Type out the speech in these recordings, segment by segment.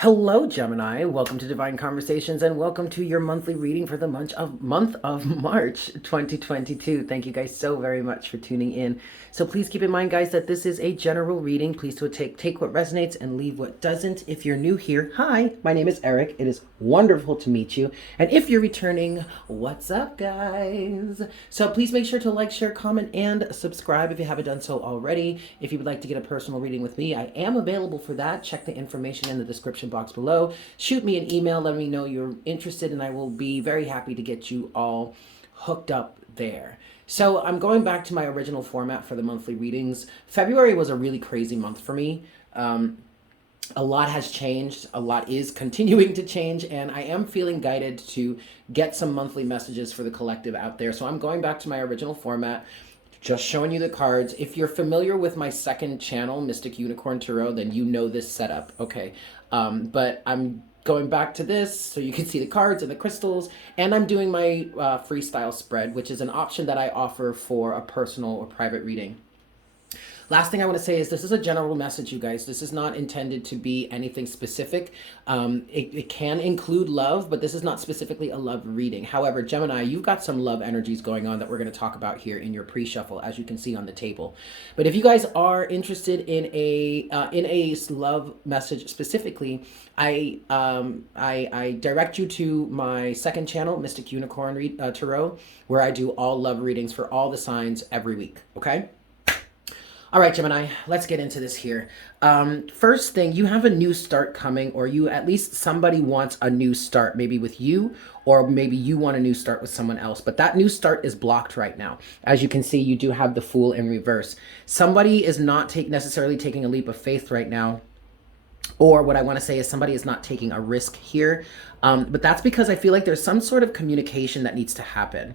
Hello, Gemini. Welcome to Divine Conversations and welcome to your monthly reading for the month of March 2022. Thank you guys so very much for tuning in. So please keep in mind, guys, that this is a general reading. Please take what resonates and leave what doesn't. If you're new here, hi, my name is Eric. It is wonderful to meet you. And if you're returning, what's up, guys? So please make sure to like, share, comment, and subscribe if you haven't done so already. If you would like to get a personal reading with me, I am available for that. Check the information in the description box below. Shoot me an email, let me know you're interested, and I will be very happy to get you all hooked up there. So I'm going back to my original format for the monthly readings. February was a really crazy month for me. A lot has changed, a lot is continuing to change, and I am feeling guided to get some monthly messages for the collective out there. So I'm going back to my original format, just showing you the cards. If you're familiar with my second channel, Mystic Unicorn Tarot, then you know this setup, okay? But I'm going back to this so you can see the cards and the crystals, and I'm doing my freestyle spread, which is an option that I offer for a personal or private reading. Last thing I want to say is this is a general message, you guys. This is not intended to be anything specific. It can include love, but this is not specifically a love reading. However, Gemini, you've got some love energies going on that we're going to talk about here in your pre-shuffle, as you can see on the table. But if you guys are interested in a love message specifically, I direct you to my second channel, Mystic Unicorn Tarot, where I do all love readings for all the signs every week, okay? All right, Gemini, let's get into this here. First thing, you have a new start coming, or at least somebody wants a new start, maybe with you, or maybe you want a new start with someone else. But that new start is blocked right now. As you can see, you do have the Fool in reverse. Somebody is not necessarily taking a leap of faith right now. Or what I want to say is somebody is not taking a risk here. But that's because I feel like there's some sort of communication that needs to happen.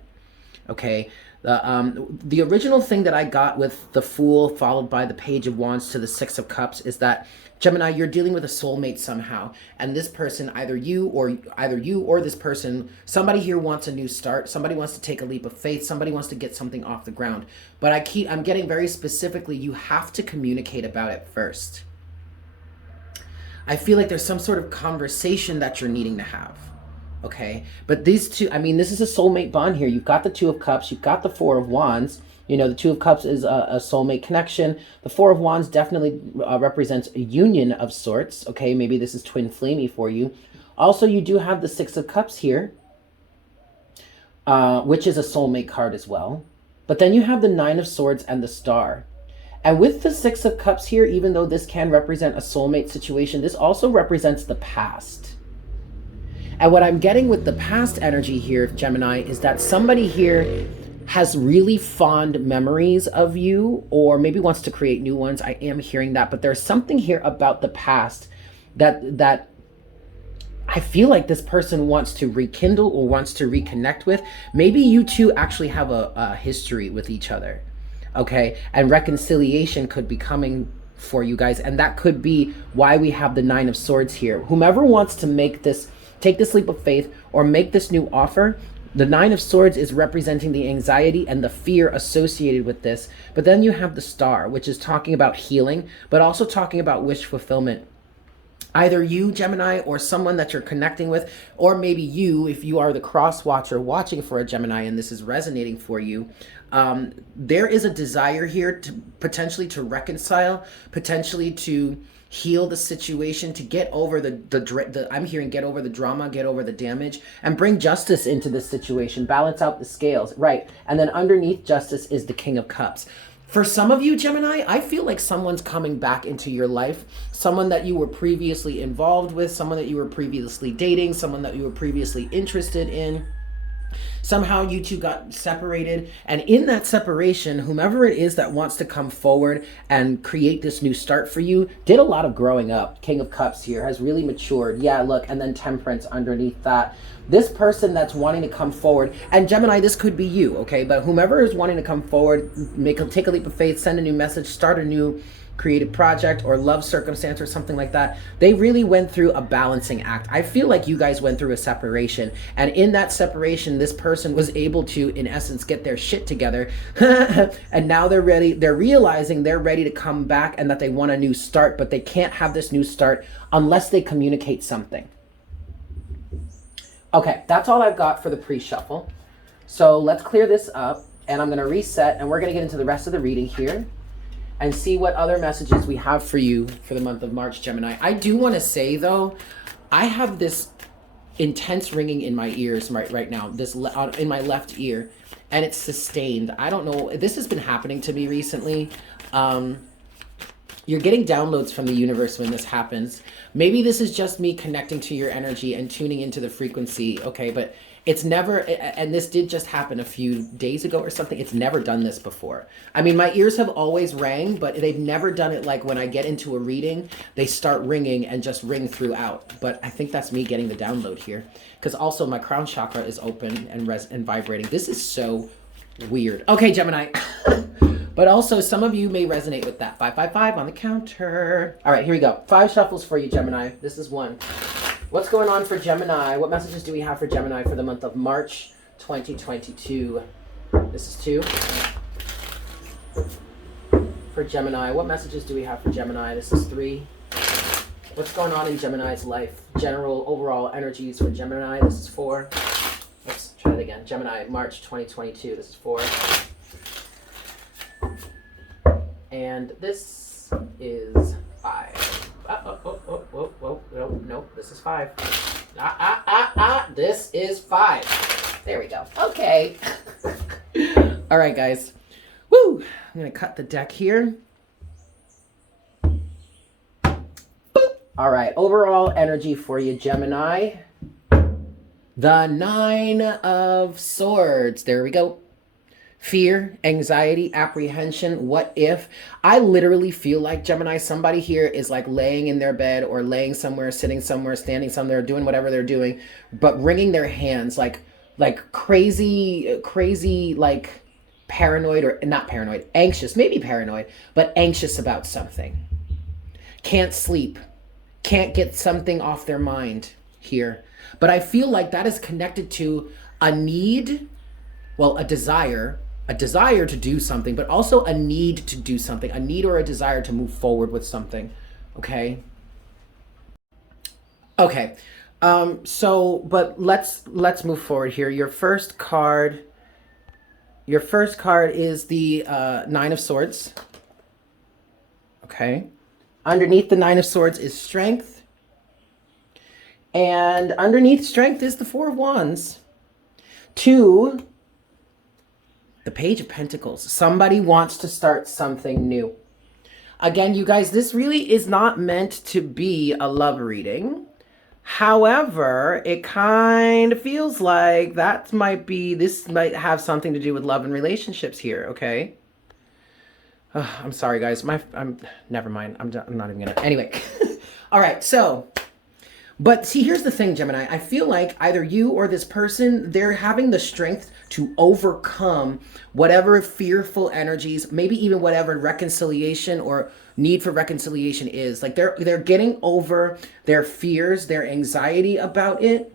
Okay, the original thing that I got with the Fool followed by the Page of Wands to the Six of Cups is that, Gemini, you're dealing with a soulmate somehow, and this person, either you or this person, somebody here wants a new start. Somebody wants to take a leap of faith. Somebody wants to get something off the ground. But I'm getting very specifically, you have to communicate about it first. I feel like there's some sort of conversation that you're needing to have. Okay, but these two, I mean, this is a soulmate bond here. You've got the Two of Cups, you've got the Four of Wands. You know, the Two of Cups is a soulmate connection. The Four of Wands definitely represents a union of sorts. Okay, maybe this is twin flamey for you. Also, you do have the Six of Cups here, which is a soulmate card as well. But then you have the Nine of Swords and the Star. And with the Six of Cups here, even though this can represent a soulmate situation, this also represents the past. And what I'm getting with the past energy here, Gemini, is that somebody here has really fond memories of you, or maybe wants to create new ones. I am hearing that, but there's something here about the past that I feel like this person wants to rekindle or wants to reconnect with. Maybe you two actually have a history with each other, okay? And reconciliation could be coming for you guys, and that could be why we have the Nine of Swords here. Whomever wants to take this leap of faith or make this new offer, the Nine of Swords is representing the anxiety and the fear associated with this. But then you have the Star, which is talking about healing, but also talking about wish fulfillment. Either you, Gemini, or someone that you're connecting with, or maybe you, if you are the cross watcher watching for a Gemini and this is resonating for you, there is a desire here to potentially to reconcile, potentially to heal the situation, to get over I'm hearing get over the drama, get over the damage, and bring justice into this situation, balance out the scales, right? And then underneath justice is the King of Cups. For some of you, Gemini, I feel like someone's coming back into your life, someone that you were previously involved with, someone that you were previously dating, someone that you were previously interested in. Somehow you two got separated, and in that separation, whomever it is that wants to come forward and create this new start for you did a lot of growing up. King of Cups here has really matured. Yeah, look, and then Temperance underneath that. This person that's wanting to come forward, and Gemini, this could be you, okay? But whomever is wanting to come forward, take a leap of faith, send a new message, start a new creative project or love circumstance or something like that, they really went through a balancing act. I feel like you guys went through a separation, and in that separation, this person was able to, in essence, get their shit together. And now they're ready. They're realizing they're ready to come back and that they want a new start, but they can't have this new start unless they communicate something. Okay, that's all I've got for the pre-shuffle. So let's clear this up, and I'm going to reset, and we're going to get into the rest of the reading here and see what other messages we have for you for the month of March, Gemini. I do want to say, though, I have this intense ringing in my ears right now, this in my left ear, and it's sustained. I don't know. This has been happening to me recently. You're getting downloads from the universe when this happens. Maybe this is just me connecting to your energy and tuning into the frequency, okay? But it's never, and this did just happen a few days ago or something. It's never done this before. I mean, my ears have always rang, but they've never done it like when I get into a reading, they start ringing and just ring throughout. But I think that's me getting the download here. Because also my crown chakra is open and vibrating. This is so weird. Okay, Gemini. But also, some of you may resonate with that. 555 on the counter. All right, here we go. 5 shuffles for you, Gemini. This is 1. What's going on for Gemini? What messages do we have for Gemini for the month of March 2022? This is 2. For Gemini, what messages do we have for Gemini? This is 3. What's going on in Gemini's life? General, overall energies for Gemini. This is 4. Let's try it again. Gemini, March 2022. This is 4. And this is 5. No, this is 5. This is 5. There we go. Okay. All right, guys. Woo! I'm going to cut the deck here. Boop. All right, overall energy for you, Gemini. The 9 of Swords. There we go. Fear, anxiety, apprehension, what if? I literally feel like, Gemini, somebody here is like laying in their bed or laying somewhere, sitting somewhere, standing somewhere, doing whatever they're doing, but wringing their hands like crazy, like paranoid, or not paranoid, anxious, maybe paranoid, but anxious about something. Can't sleep, can't get something off their mind here. But I feel like that is connected to a need, well, a desire to do something, but also a need to do something, a need or a desire to move forward with something. Okay. But let's move forward here. Your first card is the 9 of Swords. Okay. Underneath the 9 of Swords is Strength. And underneath Strength is the 4 of Wands. 2, the Page of Pentacles. Somebody wants to start something new. Again, you guys, this really is not meant to be a love reading. However, it kind of feels like this might have something to do with love and relationships here, okay? I'm sorry, guys. Never mind. I'm not even gonna. Anyway. All right, so. But see, here's the thing, Gemini. I feel like either you or this person, they're having the strength to overcome whatever fearful energies, maybe even whatever reconciliation or need for reconciliation is. Like they're getting over their fears, their anxiety about it,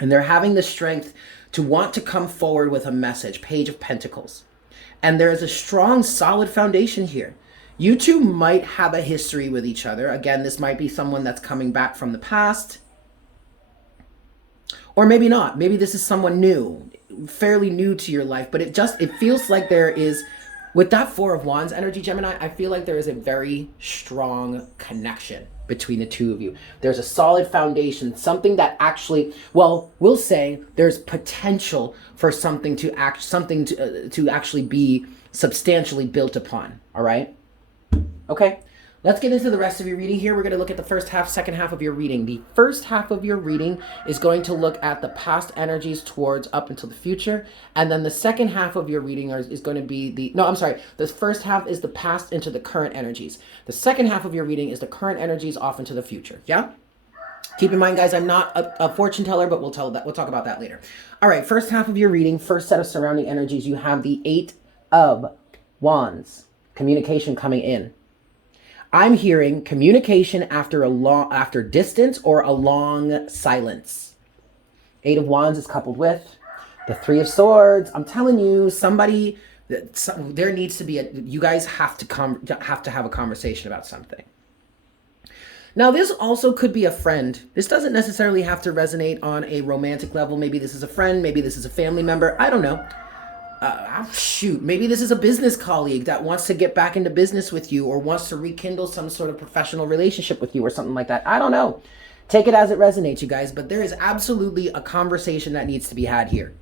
and they're having the strength to want to come forward with a message. Page of Pentacles. And there is a strong, solid foundation here. You two might have a history with each other. Again, this might be someone that's coming back from the past. Or maybe not. Maybe this is someone new, fairly new to your life. But it feels like there is, with that 4 of Wands energy, Gemini, I feel like there is a very strong connection between the two of you. There's a solid foundation, something that actually, well, we'll say there's potential for something to actually be substantially built upon. All right? Okay, let's get into the rest of your reading here. We're going to look at the first half, second half of your reading. The first half of your reading is going to look at the past energies towards up until the future. And then the second half of your reading is going to be the first half is the past into the current energies. The second half of your reading is the current energies off into the future. Yeah? Keep in mind, guys, I'm not a fortune teller, but we'll talk about that later. All right, first half of your reading, first set of surrounding energies, you have the 8 of Wands, communication coming in. I'm hearing communication after distance or a long silence. Eight of Wands is coupled with the Three of Swords. I'm telling you, there needs to be you guys have to have a conversation about something. Now, this also could be a friend. This doesn't necessarily have to resonate on a romantic level. Maybe this is a friend. Maybe this is a family member. I don't know. Maybe this is a business colleague that wants to get back into business with you or wants to rekindle some sort of professional relationship with you or something like that. I don't know. Take it as it resonates, you guys, but there is absolutely a conversation that needs to be had here.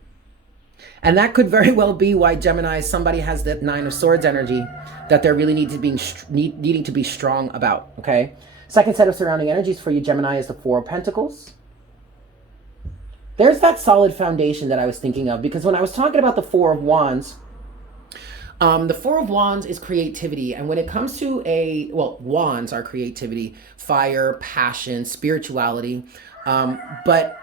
And that could very well be why Gemini, somebody has that Nine of Swords energy that they're really needing to be strong about, okay? Second set of surrounding energies for you, Gemini, is the Four of Pentacles. There's that solid foundation that I was thinking of, because when I was talking about the Four of Wands, the Four of Wands is creativity. And when it comes to wands are creativity, fire, passion, spirituality. But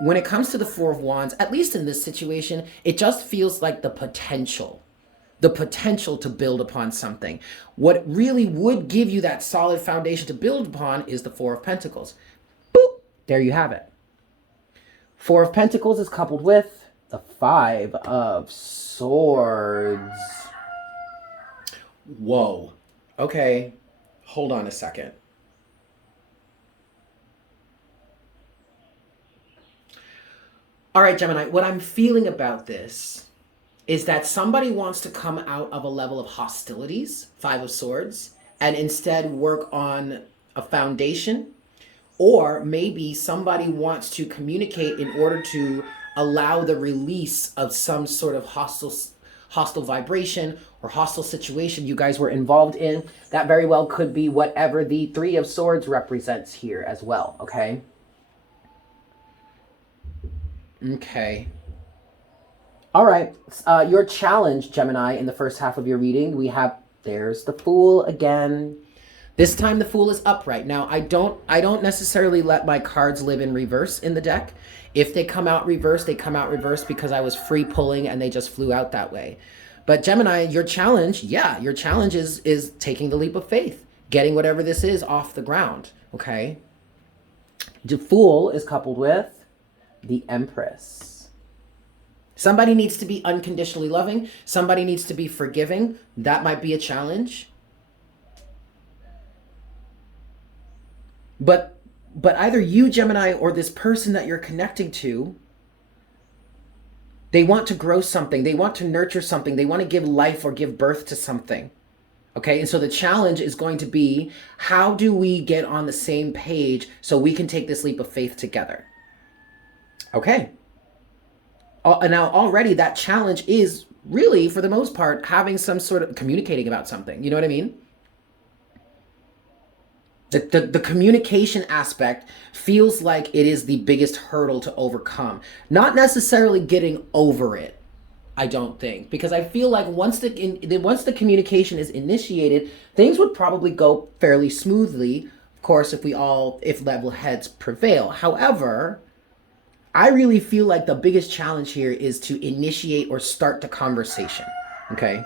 when it comes to the Four of Wands, at least in this situation, it just feels like the potential to build upon something. What really would give you that solid foundation to build upon is the Four of Pentacles. Boop! There you have it. Four of Pentacles is coupled with the Five of Swords. Whoa. Okay. Hold on a second. All right, Gemini, what I'm feeling about this is that somebody wants to come out of a level of hostilities, Five of Swords, and instead work on a foundation. Or maybe somebody wants to communicate in order to allow the release of some sort of hostile vibration or hostile situation you guys were involved in. That very well could be whatever the Three of Swords represents here as well, okay? Okay. All right. Your challenge, Gemini, in the first half of your reading, there's the Fool again. This time the Fool is upright. Now, I don't necessarily let my cards live in reverse in the deck. If they come out reverse, they come out reverse because I was free pulling and they just flew out that way. But Gemini, your challenge is taking the leap of faith, getting whatever this is off the ground, okay? The Fool is coupled with the Empress. Somebody needs to be unconditionally loving. Somebody needs to be forgiving. That might be a challenge. But either you, Gemini, or this person that you're connecting to, they want to grow something. They want to nurture something. They want to give life or give birth to something. Okay, and so the challenge is going to be, how do we get on the same page so we can take this leap of faith together? Okay. Now, already that challenge is really, for the most part, having some sort of communicating about something. You know what I mean? The communication aspect feels like it is the biggest hurdle to overcome. Not necessarily getting over it, I don't think. Because I feel like once the communication is initiated, things would probably go fairly smoothly. Of course, if level heads prevail. However, I really feel like the biggest challenge here is to initiate or start the conversation, okay?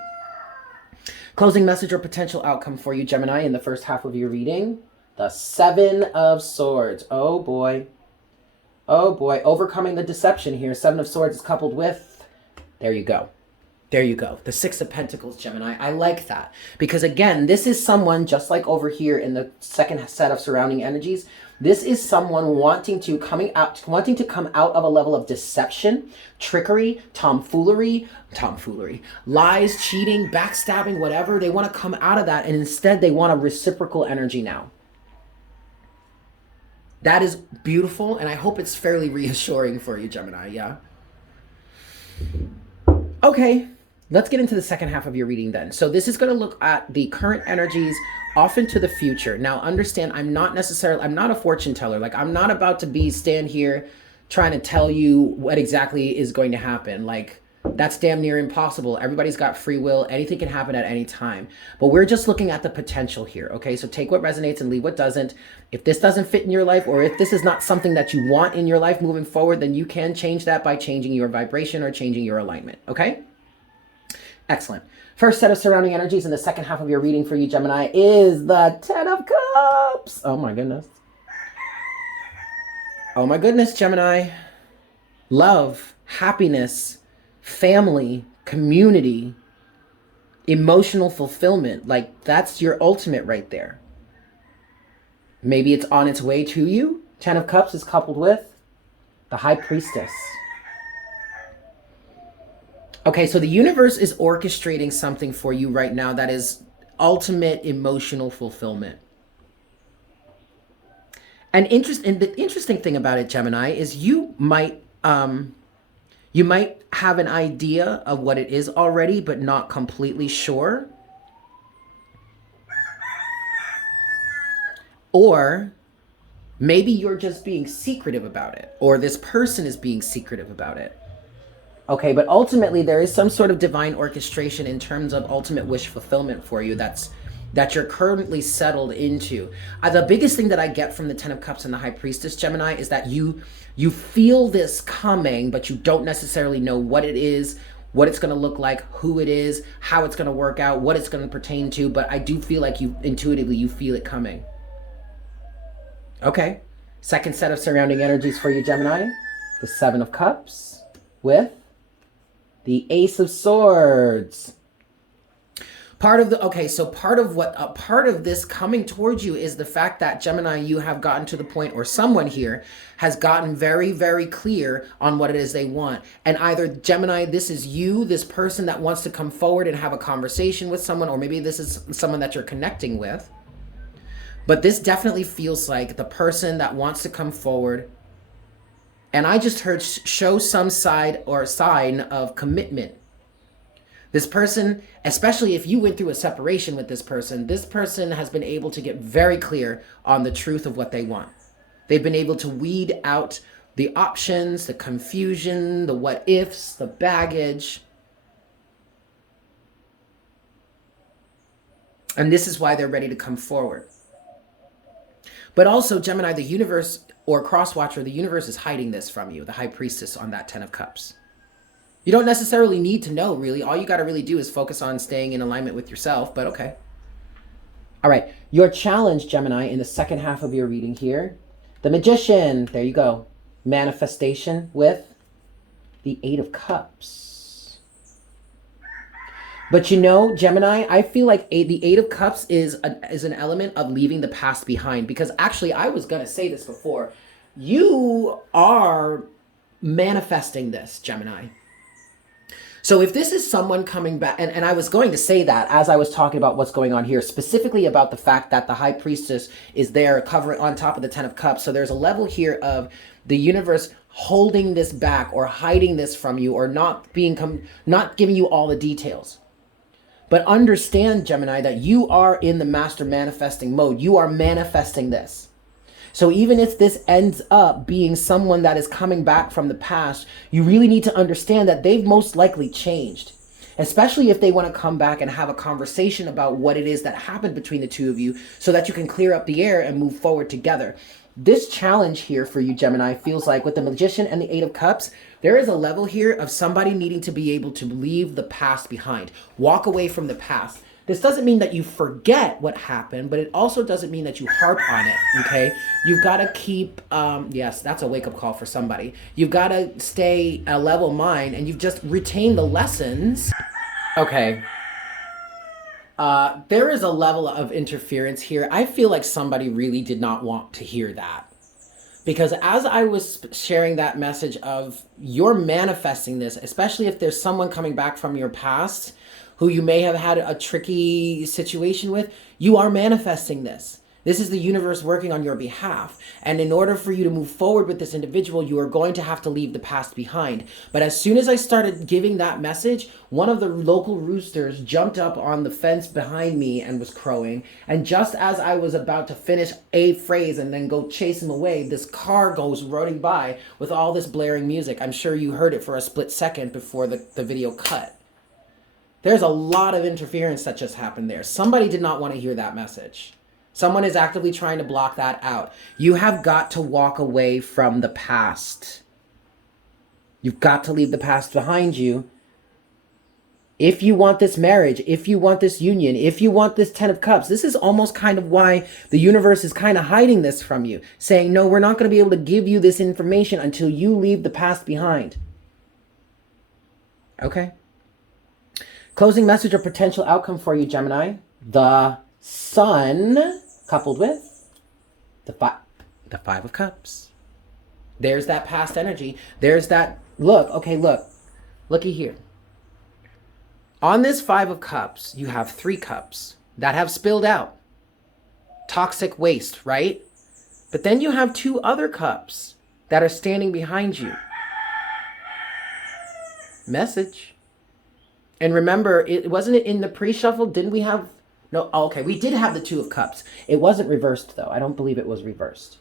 Closing message or potential outcome for you, Gemini, in the first half of your reading. The Seven of Swords. Oh boy. Oh boy. Overcoming the deception here. Seven of Swords is coupled with, there you go. There you go. The Six of Pentacles, Gemini. I like that. Because again, this is someone, just like over here in the second set of surrounding energies, this is someone wanting to come out of a level of deception, trickery, tomfoolery, lies, cheating, backstabbing, whatever. They want to come out of that, and instead they want a reciprocal energy now. That is beautiful, and I hope it's fairly reassuring for you, Gemini, yeah? Okay, let's get into the second half of your reading then. So this is going to look at the current energies off into the future. Now, understand, I'm not a fortune teller. Like, I'm not about to stand here trying to tell you what exactly is going to happen. Like, that's damn near impossible. Everybody's got free will. Anything can happen at any time. But we're just looking at the potential here, okay? So take what resonates and leave what doesn't. If this doesn't fit in your life, or if this is not something that you want in your life moving forward, then you can change that by changing your vibration or changing your alignment, okay? Excellent. First set of surrounding energies in the second half of your reading for you, Gemini, is the Ten of Cups. Oh my goodness. Oh my goodness, Gemini. Love, happiness, family, community, emotional fulfillment. Like, that's your ultimate right there. Maybe it's on its way to you. Ten of Cups is coupled with the High Priestess. Okay, so the universe is orchestrating something for you right now that is ultimate emotional fulfillment. And the interesting thing about it, Gemini, is you might have an idea of what it is already, but not completely sure. Or maybe you're just being secretive about it, or this person is being secretive about it. Okay, but ultimately there is some sort of divine orchestration in terms of ultimate wish fulfillment for you that you're currently settled into. The biggest thing that I get from the Ten of Cups and the High Priestess, Gemini, is that you feel this coming, but you don't necessarily know what it is, what it's going to look like, who it is, how it's going to work out, what it's going to pertain to, but I do feel like you feel it coming. Okay, second set of surrounding energies for you, Gemini, the Seven of Cups with the Ace of Swords. Part of this coming towards you is the fact that, Gemini, you have gotten to the point, or someone here has gotten very, very clear on what it is they want. And either, Gemini, this is you, this person that wants to come forward and have a conversation with someone, or maybe this is someone that you're connecting with. But this definitely feels like the person that wants to come forward. And I just heard show some side or sign of commitment. This person, especially if you went through a separation with this person has been able to get very clear on the truth of what they want. They've been able to weed out the options, the confusion, the what ifs, the baggage. And this is why they're ready to come forward. But also, Gemini, the universe, or Crosswatcher, the universe is hiding this from you, the High Priestess on that Ten of Cups. You don't necessarily need to know, really. All you got to really do is focus on staying in alignment with yourself, but okay. All right, your challenge, Gemini, in the second half of your reading here, the Magician, there you go. Manifestation with the Eight of Cups. But you know, Gemini, I feel like the Eight of Cups is an element of leaving the past behind, because actually, I was going to say this before. You are manifesting this, Gemini. So if this is someone coming back, and I was going to say that as I was talking about what's going on here, specifically about the fact that the High Priestess is there covering on top of the Ten of Cups. So there's a level here of the universe holding this back or hiding this from you, or not giving you all the details. But understand, Gemini, that you are in the master manifesting mode. You are manifesting this. So even if this ends up being someone that is coming back from the past, you really need to understand that they've most likely changed, especially if they want to come back and have a conversation about what it is that happened between the two of you, so that you can clear up the air and move forward together. This challenge here for you, Gemini, feels like with the Magician and the Eight of Cups, there is a level here of somebody needing to be able to leave the past behind, walk away from the past. This doesn't mean that you forget what happened, but it also doesn't mean that you harp on it, okay? You've got to keep, yes, that's a wake-up call for somebody. You've got to stay a level mind, and you've just retained the lessons. Okay. There is a level of interference here. I feel like somebody really did not want to hear that. Because as I was sharing that message of you're manifesting this, especially if there's someone coming back from your past who you may have had a tricky situation with, you are manifesting this. This is the universe working on your behalf. And in order for you to move forward with this individual, you are going to have to leave the past behind. But as soon as I started giving that message, one of the local roosters jumped up on the fence behind me and was crowing. And just as I was about to finish a phrase and then go chase him away, this car goes running by with all this blaring music. I'm sure you heard it for a split second before the video cut. There's a lot of interference that just happened there. Somebody did not want to hear that message. Someone is actively trying to block that out. You have got to walk away from the past. You've got to leave the past behind you. If you want this marriage, if you want this union, if you want this 10 of cups, this is almost kind of why the universe is kind of hiding this from you, saying, no, we're not going to be able to give you this information until you leave the past behind. Okay. Closing message or potential outcome for you, Gemini. The Sun coupled with the Five of Cups. There's that past energy. There's that, look, okay, look. Looky here. On this Five of Cups, you have 3 cups that have spilled out. Toxic waste, right? But then you have 2 other cups that are standing behind you. Message. And remember, wasn't it in the pre-shuffle? Didn't we have... No, okay, we did have the 2 of Cups. It wasn't reversed, though. I don't believe it was reversed.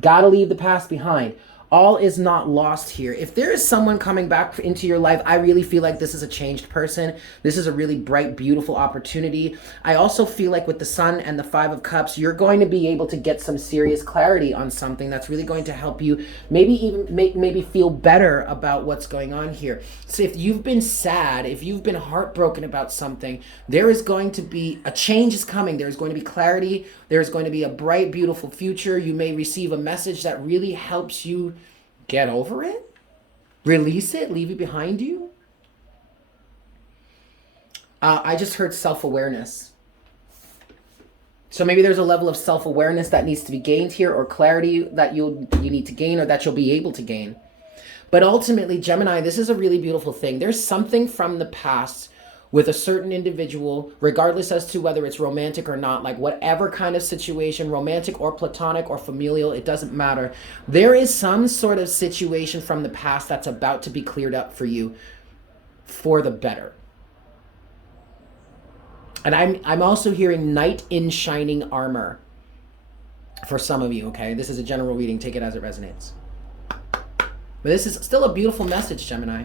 Gotta leave the past behind. All is not lost here. If there is someone coming back into your life, I really feel like this is a changed person. This is a really bright, beautiful opportunity. I also feel like with the Sun and the Five of Cups, you're going to be able to get some serious clarity on something that's really going to help you maybe even maybe feel better about what's going on here. So if you've been sad, if you've been heartbroken about something, there is going to be a change is coming. There's going to be clarity. There's going to be a bright, beautiful future. You may receive a message that really helps you get over it, release it, leave it behind you. I just heard self-awareness. So maybe there's a level of self-awareness that needs to be gained here, or clarity that you need to gain, or that you'll be able to gain. But ultimately, Gemini, this is a really beautiful thing. There's something from the past with a certain individual, regardless as to whether it's romantic or not, like whatever kind of situation, romantic or platonic or familial, it doesn't matter. There is some sort of situation from the past that's about to be cleared up for you for the better. And I'm also hearing knight in shining armor for some of you, okay? This is a general reading. Take it as it resonates. But this is still a beautiful message, Gemini.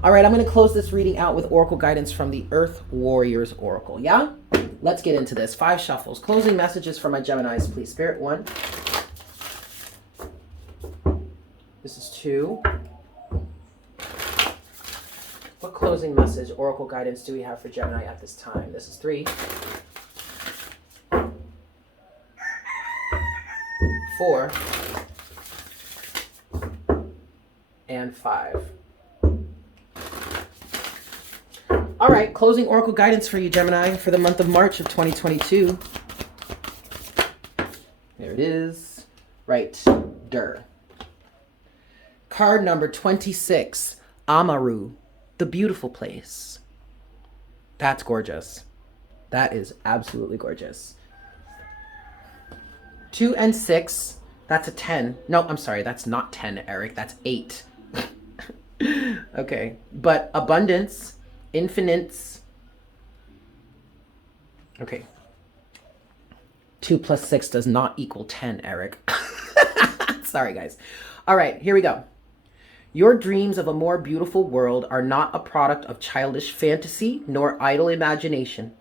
All right, I'm going to close this reading out with Oracle guidance from the Earth Warriors Oracle. Yeah? Let's get into this. 5 shuffles. Closing messages for my Geminis, please. Spirit, 1. This is 2. What closing message, Oracle guidance, do we have for Gemini at this time? This is 3. 4. And 5. All right, closing Oracle guidance for you, Gemini, for the month of March of 2022. There it is. Right. Card number 26, Amaru, the beautiful place. That's gorgeous. That is absolutely gorgeous. 2 and 6, that's a 10. No, I'm sorry, that's not 10, Eric. That's 8. Okay, but abundance, infinites. Okay. 2 plus 6 does not equal 10, Eric. Sorry, guys. All right, here we go. Your dreams of a more beautiful world are not a product of childish fantasy nor idle imagination.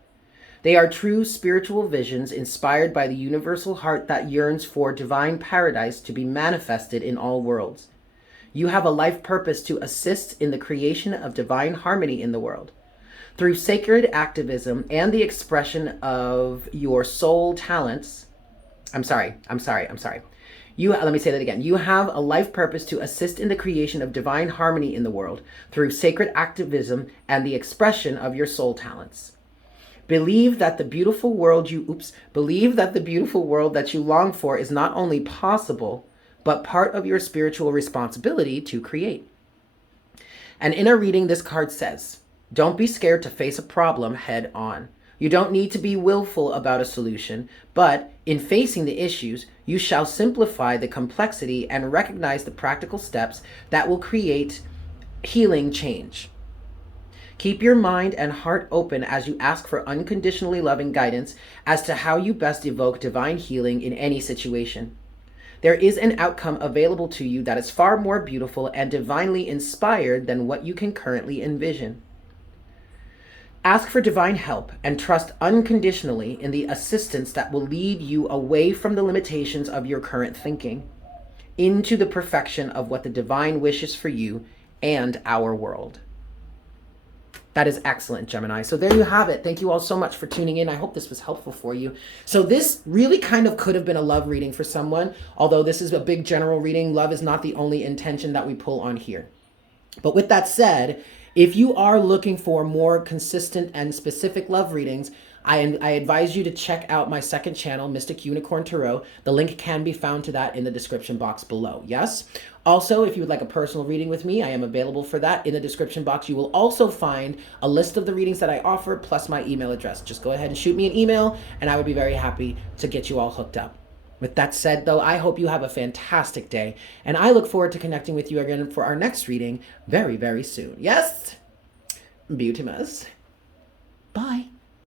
They are true spiritual visions inspired by the universal heart that yearns for divine paradise to be manifested in all worlds. You have a life purpose to assist in the creation of divine harmony in the world. Through sacred activism and the expression of your soul talents, let me say that again. You have a life purpose to assist in the creation of divine harmony in the world through sacred activism and the expression of your soul talents. Believe that the beautiful world that you long for is not only possible, but part of your spiritual responsibility to create. And in a reading, this card says, don't be scared to face a problem head on. You don't need to be willful about a solution, but in facing the issues, you shall simplify the complexity and recognize the practical steps that will create healing change. Keep your mind and heart open as you ask for unconditionally loving guidance as to how you best evoke divine healing in any situation. There is an outcome available to you that is far more beautiful and divinely inspired than what you can currently envision. Ask for divine help and trust unconditionally in the assistance that will lead you away from the limitations of your current thinking, into the perfection of what the divine wishes for you and our world. That is excellent, Gemini. So there you have it. Thank you all so much for tuning in. I hope this was helpful for you. So this really kind of could have been a love reading for someone, although this is a big general reading. Love is not the only intention that we pull on here. But with that said, if you are looking for more consistent and specific love readings, I advise you to check out my second channel, Mystic Unicorn Tarot. The link can be found to that in the description box below. Yes? Also, if you would like a personal reading with me, I am available for that. In the description box, you will also find a list of the readings that I offer, plus my email address. Just go ahead and shoot me an email, and I would be very happy to get you all hooked up. With that said, though, I hope you have a fantastic day, and I look forward to connecting with you again for our next reading very, very soon. Yes? Beauty mess. Bye.